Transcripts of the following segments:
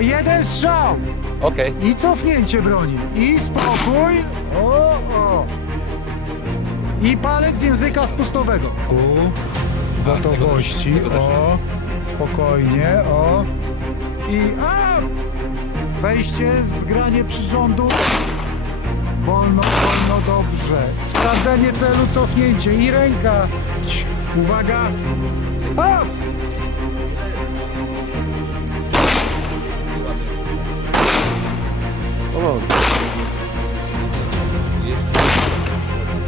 jeden strzał. Okej. I cofnięcie broni. I spokój. O, o. I palec języka spustowego. Tu. Gotowości. O. Spokojnie. O. I a! Wejście, zgranie przyrządu. Wolno, wolno, dobrze. Sprawdzenie celu, cofnięcie i ręka. Uwaga. A!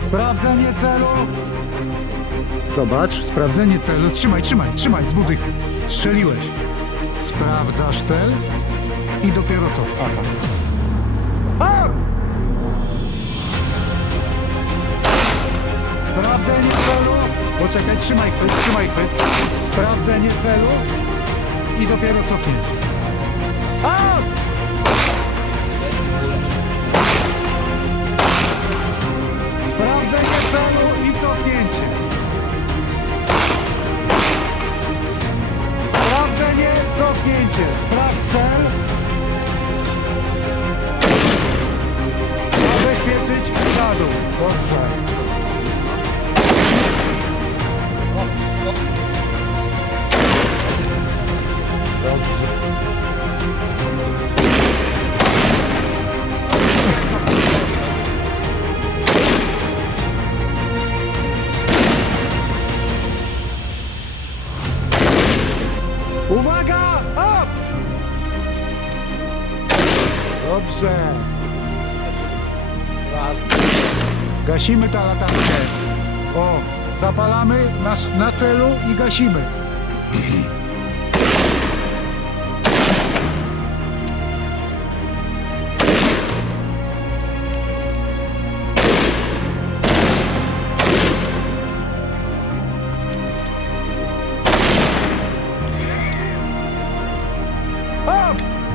Sprawdzenie celu. Zobacz, sprawdzenie celu. Trzymaj, trzymaj, trzymaj, zbuduj. Strzeliłeś. Sprawdzasz cel i dopiero co? A! Sprawdzenie celu. Poczekaj, trzymaj chwyt, trzymaj chwyt. Sprawdzenie celu i dopiero cofnięcie. A! Cofnięcie. Sprawdź cel. Zabezpieczyć dół. Dobrze. Dobrze. Uwaga! Dobrze. Gasimy tę latarkę. O, zapalamy nasz, na celu i gasimy. Up!